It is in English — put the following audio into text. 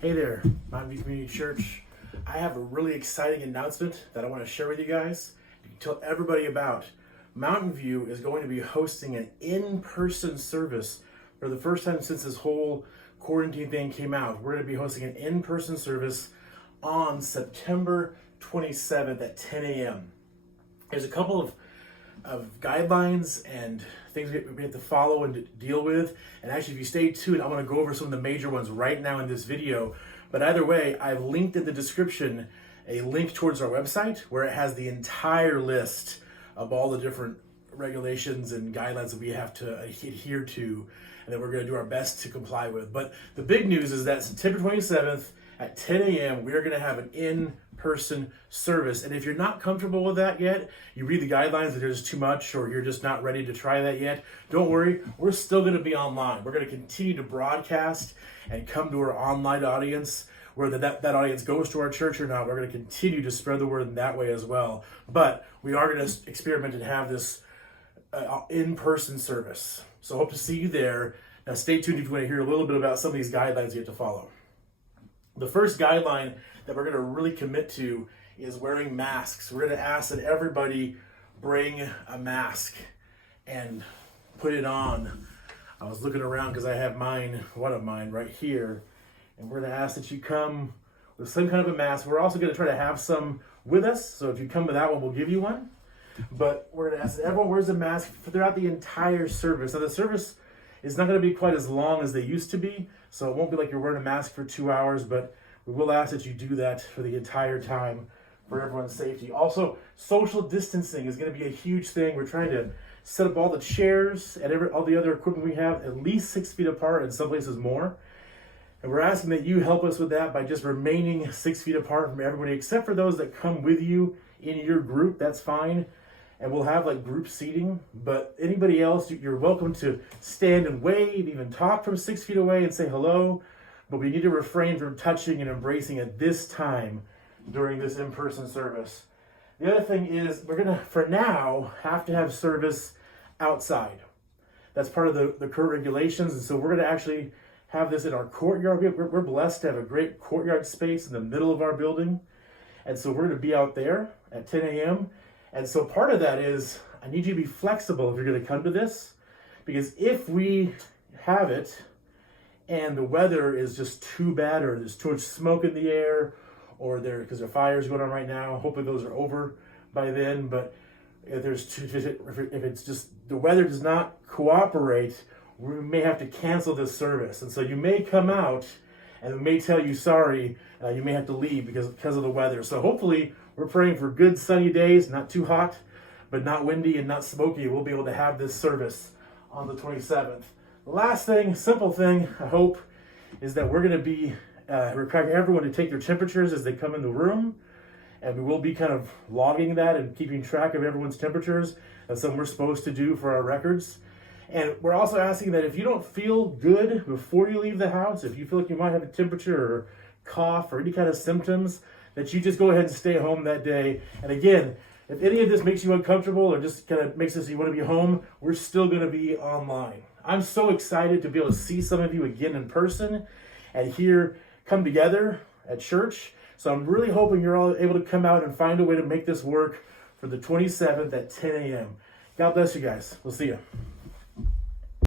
Hey there, Mountain View Community Church. I have a really exciting announcement that I want to share with you guys. You can tell everybody about. Mountain View is going to be hosting an in-person service for the first time since this whole quarantine thing came out. We're going to be hosting an in-person service on September 27th at 10 a.m. There's a couple of guidelines and things we have to follow and to deal with. And actually, if you stay tuned, I'm going to go over some of the major ones right now in this video. But either way, I've linked in the description a link towards our website where it has the entire list of all the different regulations and guidelines that we have to adhere to and that we're going to do our best to comply with. But the big news is that September 27th at 10 a.m., we are going to have an in-person service. And if you're not comfortable with that yet, you read the guidelines that there's too much or you're just not ready to try that yet, don't worry, we're still going to be online. We're going to continue to broadcast and come to our online audience, whether that audience goes to our church or not. We're going to continue to spread the word in that way as well. But we are going to experiment and have this in-person service. So hope to see you there. Now stay tuned if you want to hear a little bit about some of these guidelines you have to follow. The first guideline that we're going to really commit to is wearing masks. We're going to ask that everybody bring a mask and put it on. I was looking around because I have one of mine right here. And we're going to ask that you come with some kind of a mask. We're also going to try to have some with us. So if you come without one, we'll give you one. But we're going to ask that everyone wears a mask throughout the entire service. Now the service is not going to be quite as long as they used to be. So it won't be like you're wearing a mask for 2 hours, but we will ask that you do that for the entire time for everyone's safety. Also, social distancing is going to be a huge thing. We're trying to set up all the chairs and all the other equipment we have at least 6 feet apart, in some places more. And we're asking that you help us with that by just remaining 6 feet apart from everybody, except for those that come with you in your group. That's fine. And we'll have like group seating, but anybody else, you're welcome to stand and wave, even talk from 6 feet away and say hello. But we need to refrain from touching and embracing at this time during this in-person service. The other thing is we're gonna, for now, have to have service outside. That's part of the current regulations. And so we're gonna actually have this in our courtyard. We're blessed to have a great courtyard space in the middle of our building. And so we're gonna be out there at 10 a.m. And so part of that is I need you to be flexible if you're going to come to this, because if we have it and the weather is just too bad or there's too much smoke in the air or because there are fires going on right now, hopefully those are over by then. But if it's just the weather does not cooperate, we may have to cancel this service. And so you may come out and we may tell you sorry, you may have to leave because of the weather. So hopefully we're praying for good sunny days, not too hot, but not windy and not smoky. We'll be able to have this service on the 27th. The last thing, simple thing, I hope, is that we're going to be requiring everyone to take their temperatures as they come in the room. And we will be kind of logging that and keeping track of everyone's temperatures. That's something we're supposed to do for our records. And we're also asking that if you don't feel good before you leave the house, if you feel like you might have a temperature or cough or any kind of symptoms, that you just go ahead and stay home that day. And again, if any of this makes you uncomfortable or just kind of makes us you want to be home, we're still going to be online. I'm so excited to be able to see some of you again in person and here come together at church. So I'm really hoping you're all able to come out and find a way to make this work for the 27th at 10 a.m. God bless you guys. We'll see you.